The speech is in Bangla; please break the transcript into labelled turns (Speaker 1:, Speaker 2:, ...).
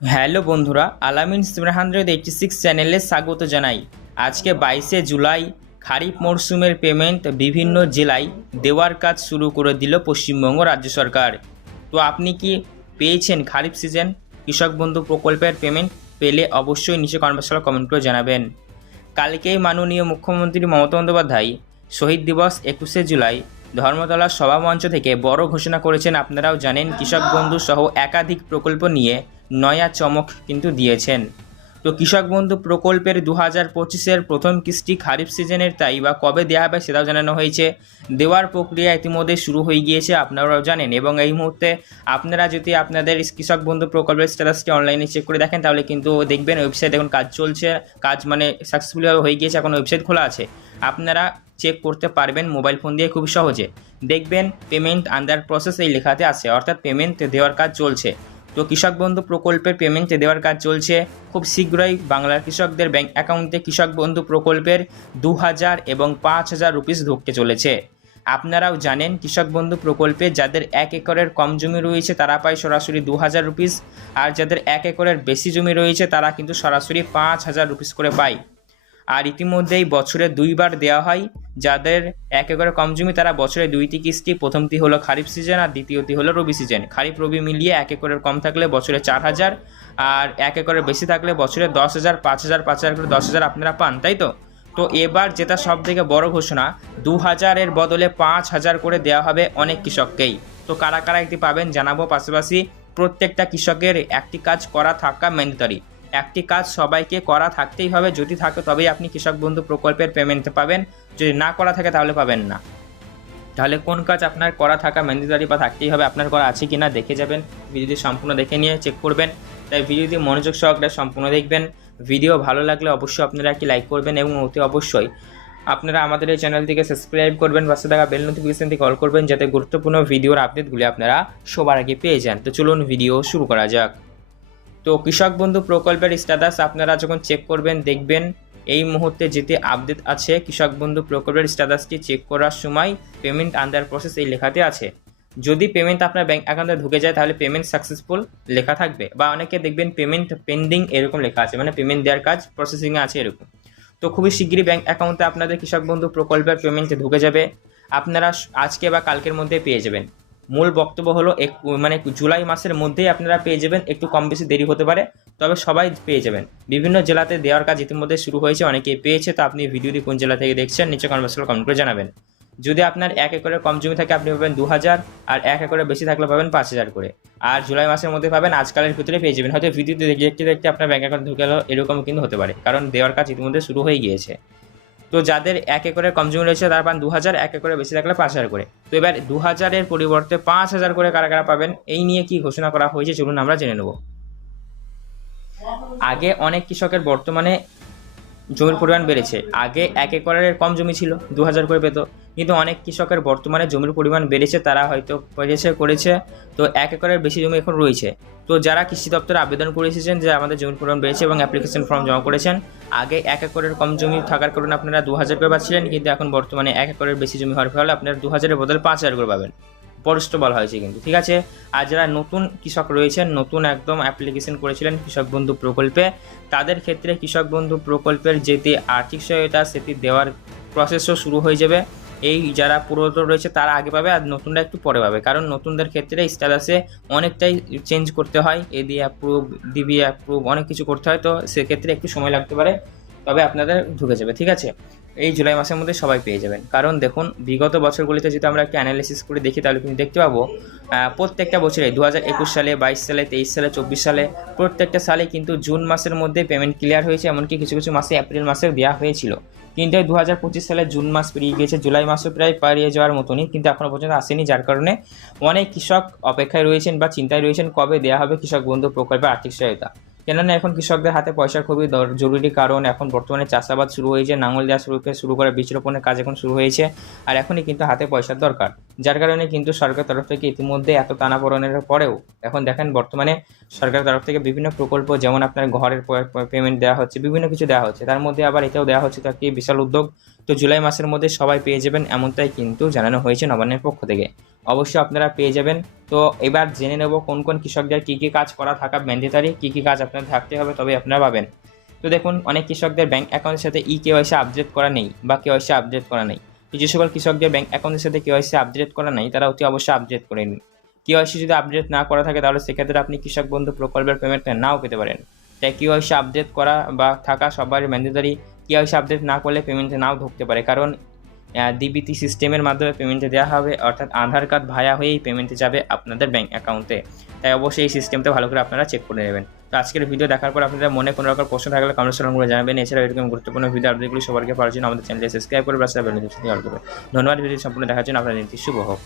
Speaker 1: হ্যালো বন্ধুরা, আলামিন সেভেন হান্ড্রেড এইটটি সিক্স চ্যানেলে স্বাগত জানাই। আজকে বাইশে জুলাই, খারিফ মরশুমের পেমেন্ট বিভিন্ন জেলায় দেওয়ার কাজ শুরু করে দিল পশ্চিমবঙ্গ রাজ্য সরকার। তো আপনি কি পেয়েছেন খারিফ সিজন? কৃষক বন্ধু প্রকল্পের পেমেন্ট পেলে অবশ্যই নিচে কনভার্সাল কমেন্ট করে জানাবেন। কালকেই মাননীয় মুখ্যমন্ত্রী মমতা বন্দ্যোপাধ্যায় শহীদ দিবস একুশে জুলাই ধর্মতলা সভামঞ্চ থেকে বড় ঘোষণা করেছেন। আপনারাও জানেন, কৃষক বন্ধু সহ একাধিক প্রকল্প নিয়ে নয়া চমক কিন্তু দিয়েছেন। তো কৃষক বন্ধু প্রকল্পের দু হাজার পঁচিশের প্রথম কিস্তি খারিফ সিজনের তাই বা কবে দেওয়া হবে সেটাও জানানো হয়েছে। দেওয়ার প্রক্রিয়া ইতিমধ্যে শুরু হয়ে গিয়েছে, আপনারাও জানেন। এবং এই মুহূর্তে আপনারা যদি আপনাদের কৃষক বন্ধু প্রকল্পের স্ট্যাটাসটি অনলাইনে চেক করে দেখেন, তাহলে কিন্তু দেখবেন ওয়েবসাইট এখন কাজ চলছে, কাজ মানে সাকসেসফুলিভাবে হয়ে গিয়েছে, এখন ওয়েবসাইট খোলা আছে। আপনারা চেক করতে পারবেন মোবাইল ফোন দিয়ে খুবই সহজে। দেখবেন পেমেন্ট আন্ডার প্রসেস এই লেখাতে আছে, অর্থাৎ পেমেন্ট দেওয়ার কাজ চলছে। তো কৃষক বন্ধু প্রকল্পের পেমেন্ট দেওয়ার কাজ চলছে। খুব শীঘ্রই বাংলার কৃষকদের ব্যাংক অ্যাকাউন্টে কৃষক বন্ধু প্রকল্পের দু হাজার এবং পাঁচ হাজার রুপিস ঢুকতে চলেছে। আপনারাও জানেন, কৃষক বন্ধু প্রকল্পে যাদের এক একরের কম জমি রয়েছে, তারা পায় সরাসরি দু হাজার রুপিস আর যাদের এক একরের বেশি জমি রয়েছে, তারা কিন্তু সরাসরি পাঁচ হাজার রুপিস করে পায়। আর ইতিমধ্যেই বছরে দুইবার দেওয়া হয়। যাদের এক একরে কম জমি, তারা বছরে দুইটি কিস্তি, প্রথমটি হলো খারিফ সিজন আর দ্বিতীয়টি হলো রবি সিজন খারিফ, রবি মিলিয়ে এক একরের কম থাকলে বছরে চার হাজার আর এক একরের বেশি থাকলে বছরে দশ হাজার, পাঁচ হাজার পাঁচ হাজার করে দশ হাজার আপনারা পান, তাই তো? তো এবার যেটা সব থেকে বড় ঘোষণা, দু হাজারের বদলে পাঁচ হাজার করে দেওয়া হবে অনেক কৃষককেই। তো কারা কারা একটি পাবেন জানাব পাশাপাশি প্রত্যেকটা কৃষকের একটি কাজ করা থাকা ম্যান্ডেটরি একটি কাজ সবাইকে করা থাকতেই হবে, যদি থাকে তবেই আপনি কৃষক বন্ধু প্রকল্পের পেমেন্ট পাবেন, যদি না করা থাকে তাহলে পাবেন না। তাহলে কোন কাজ আপনার করা থাকা ম্যান্ডেটরি বা থাকতেই হবে, আপনার করা আছে কি না দেখে যাবেন ভিডিওটি সম্পূর্ণ দেখে নিয়ে চেক করবেন, তাই ভিডিওটি মনোযোগ সহকারে সম্পূর্ণ দেখবেন। ভিডিও ভালো লাগলে অবশ্যই আপনারা একটি লাইক করবেন এবং অতি অবশ্যই আপনারা আমাদের এই চ্যানেলটিকে সাবস্ক্রাইব করবেন, পাশে থাকা বেল নোটিফিকেশনটি কল করবেন, যাতে গুরুত্বপূর্ণ ভিডিওর আপডেটগুলি আপনারা সবার আগে পেয়ে যান। তো চলুন ভিডিও শুরু করা যাক। তো কৃষক বন্ধু প্রকল্পের স্ট্যাটাস আপনারা যখন চেক করবেন, দেখবেন এই মুহূর্তে যেতে আপডেট আছে কৃষক বন্ধু প্রকল্পের স্ট্যাটাসটি চেক করার সময় পেমেন্ট আন্ডার প্রসেস এই লেখাতে আছে। যদি পেমেন্ট আপনার ব্যাঙ্ক অ্যাকাউন্টে ঢুকে যায়, তাহলে পেমেন্ট সাকসেসফুল লেখা থাকবে বা অনেকে দেখবেন পেমেন্ট পেন্ডিং এরকম লেখা আছে মানে পেমেন্ট দেওয়ার কাজ প্রসেসিংয়ে আছে এরকম। তো খুবই শীঘ্রই ব্যাঙ্ক অ্যাকাউন্টে আপনাদের কৃষক বন্ধু প্রকল্পের পেমেন্ট ঢুকে যাবে। আপনারা আজকে বা কালকের মধ্যে পেয়ে যাবেন। মূল বক্তব্য হলো এক মানে জুলাই মাসের মধ্যেই আপনারা পেয়ে যাবেন, একটু কম বেশি দেরি হতে পারে, তবে সবাই পেয়ে যাবেন। বিভিন্ন জেলাতে দেওয়ার কাজ ইতিমধ্যে শুরু হয়েছে অনেকেই পেয়েছে, তো আপনি ভিডিওটি কোন জেলা থেকে দেখছেন, নিচে কনভার্সাল কমেন্ট করে জানাবেন। যদি আপনার এক একরের কম জমি থাকে, আপনি পাবেন দু হাজার আর এক একরের বেশি থাকলে পাবেন পাঁচ হাজার করে। আর জুলাই মাসের মধ্যে পাবেন, আজকালের ভিতরে পেয়ে যাবেন। হয়তো ভিডিওতে দেখতে দেখতে আপনার ব্যাঙ্ক অ্যাকাউন্ট ঢুকে এরকম কিন্তু হতে পারে, কারণ দেওয়ার কাজ ইতিমধ্যে শুরু হয়ে গিয়েছে। তো যাদের এক একরের কম জমি রয়েছে তারা পান দু হাজার এক একরে বেশি থাকলে পাঁচ হাজার করে। তো এবার দু হাজারের পরিবর্তে পাঁচ হাজার করে কারা কারা পাবেন, এই নিয়ে কি ঘোষণা করা হয়েছে চলুন আমরা জেনে নেব। আগে অনেক কৃষকের বর্তমানে জমির পরিমাণ বেড়েছে। আগে এক একরের কম জমি ছিল দু হাজার করে পেত। কিন্তু অনেক কৃষকের বর্তমানে জমির পরিমাণ বেড়েছে, তারা হয়তো করেছে করেছে। তো এক একরের বেশি জমি এখন রয়েছে। তো যারা কৃষি দপ্তরে আবেদন করে এসেছেন, যে আমাদের জমির পরিমাণ বেড়েছে এবং অ্যাপ্লিকেশন ফর্ম জমা করেছেন, আগে এক একরের কম জমি থাকার কারণে আপনারা দু হাজার করে পাচ্ছিলেন কিন্তু এখন বর্তমানে এক একরের বেশি জমি হওয়ার ফলে আপনারা দু হাজারের বদলে পাঁচ হাজার করে পাবেন। স্পষ্ট বলা হয়েছে কিন্তু, ঠিক আছে? আর যারা নতুন কৃষক রয়েছেন, নতুন একদম অ্যাপ্লিকেশন করেছিলেন কৃষক বন্ধু প্রকল্পে, তাদের ক্ষেত্রে কৃষক বন্ধু প্রকল্পের যেটি আর্থিক সহায়তা সেটি দেওয়ার প্রসেসও শুরু হয়ে যাবে। এই যারা পুরাতন রয়েছে, তারা আগে পাবে আর নতুনরা একটু পরে পাবে। কারণ নতুনদের ক্ষেত্রে স্ট্যাটাসে অনেকটাই চেঞ্জ করতে হয়। এ দিয়ে অ্যাপ্রুভ ডিবি অ্যাপ্রুভ অনেক কিছু করতে হয়। তো সেক্ষেত্রে একটু সময় লাগতে পারে। তবে আপনাদের ঢুকে যাবে, ঠিক আছে? এই জুলাই মাসের মধ্যে সবাই পেয়ে যাবেন। কারণ দেখুন, বিগত বছরগুলিতে যদি আমরা একটা অ্যানালিসিস করে দেখি, তাহলে কিন্তু দেখতে পাবো প্রত্যেকটা বছরে দু হাজার একুশ সালে, বাইশ সালে, তেইশ সালে, চব্বিশ সালে, প্রত্যেকটা সালে কিন্তু জুন মাসের মধ্যে পেমেন্ট ক্লিয়ার হয়েছে, এমনকি কিছু কিছু মাসে এপ্রিল মাসে দেওয়া হয়েছিল। কিন্তু দু হাজার পঁচিশ সালে জুন মাস পেরিয়ে গিয়েছে, জুলাই মাসও প্রায় পারিয়ে যাওয়ার মতনই, কিন্তু এখনও পর্যন্ত আসেনি, যার কারণে অনেক কৃষক অপেক্ষায় রয়েছেন বা চিন্তায় রয়েছেন কবে দেওয়া হবে কৃষক বন্ধু প্রকল্পের আর্থিক সহায়তা। কেননা এখন কৃষকদের হাতে পয়সা খুবই জরুরি কারণ এখন বর্তমানে চাষাবাদ শুরু হয়েছে, নাঙল দেওয়া শুরু শুরু করে বীজ রোপণের কাজ এখন শুরু হয়েছে, আর এখনই কিন্তু হাতে পয়সার দরকার। যার কারণে কিন্তু সরকার তরফ থেকে ইতিমধ্যে এত টানাপোড়েনের পরেও এখন দেখেন বর্তমানে সরকার তরফ থেকে বিভিন্ন প্রকল্প, যেমন আপনার ঘরের পেমেন্ট দেওয়া হচ্ছে, বিভিন্ন কিছু দেওয়া হচ্ছে। তার মধ্যে আবার এটাও দেওয়া হচ্ছে তো একটি বিশাল উদ্যোগ। তো জুলাই মাসের মধ্যে সবাই পেয়ে যাবেন এমনটাই কিন্তু জানানো হয়েছে নবান্নের পক্ষ থেকে। অবশ্যই আপনারা পেয়ে যাবেন। তো এবার জেনে নেব কোন কোন কৃষকদের কী কী কাজ করা থাকা ম্যান্ডেটারি কী কী কাজ আপনাদের থাকতে হবে তবে আপনারা পাবেন। তো দেখুন, অনেক কৃষকদের ব্যাংক অ্যাকাউন্টের সাথে ই কেওয়াইসি আপডেট করা নেই বা কেওয়াইসি আপডেট করা নেই। যে সকল কৃষকদের ব্যাংক অ্যাকাউন্টের সাথে কেওয়াইসি আপডেট করা নেই, তারা অতি অবশ্যই আপডেট করে নিন। কেওয়াইসি যদি আপডেট না করা থাকে, তাহলে সেক্ষেত্রে আপনি কৃষক বন্ধু প্রকল্পের পেমেন্ট নাও পেতে পারেন। তাই কেওয়াইসি আপডেট করা বা থাকা সবারই ম্যান্ডেটারি কেওয়াইসি আপডেট না করলে পেমেন্টে নাও ঢুকতে পারে। কারণ ডিবিটি সিস্টেমের মাধ্যমে পেমেন্টে দেওয়া হবে, অর্থাৎ আধার কার্ড ভায়া হয়েই পেমেন্টে যাবে আপনাদের ব্যাঙ্ক অ্যাকাউন্টে তাই অবশ্যই এই সিস্টেমটা ভালো করে আপনারা চেক করে নেবেন। তো আজকের ভিডিও দেখার পর আপনাদের মনে কোনো রকম প্রশ্ন থাকলে কমেন্ট করে জানাবেন। এছাড়া এরকম গুরুত্বপূর্ণ ভিডিও আপডেটগুলি সবাইকে পাওয়ার জন্য আমাদের চ্যানেলটি সাবস্ক্রাইব করে বাসা বেল ধন্যবাদ ভিডিও সম্পূর্ণ দেখার জন্য আপনাদের নীতি শুভ হোক।